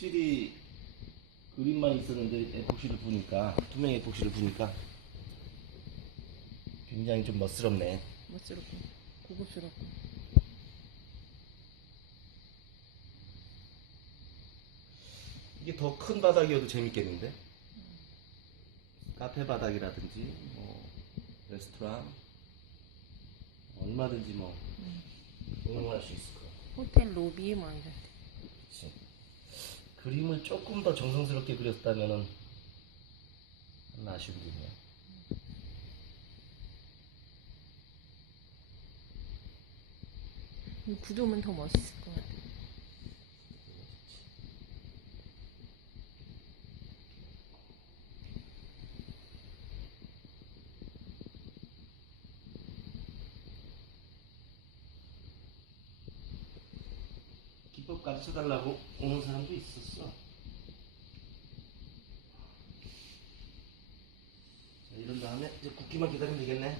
확실히 그림만 있었는데 에폭시를 부니까 투명 에폭시를 부니까 굉장히 좀 멋스럽네. 멋스럽고 고급스럽고 이게 더 큰 바닥이어도 재밌겠는데? 카페 바닥이라든지 뭐 레스토랑 얼마든지 뭐 응용할 수 있을 것 같아. 호텔 로비 뭐 이런 데. 그치. 그림을 조금 더 정성스럽게 그렸다면은 좀 아쉬운 부분이야. 이 구도면 더 멋있을 것 같아. 기법 가르쳐 달라고 오는 사람도 있었어. 자, 이런 다음에 이제 굽기만 기다리면 되겠네.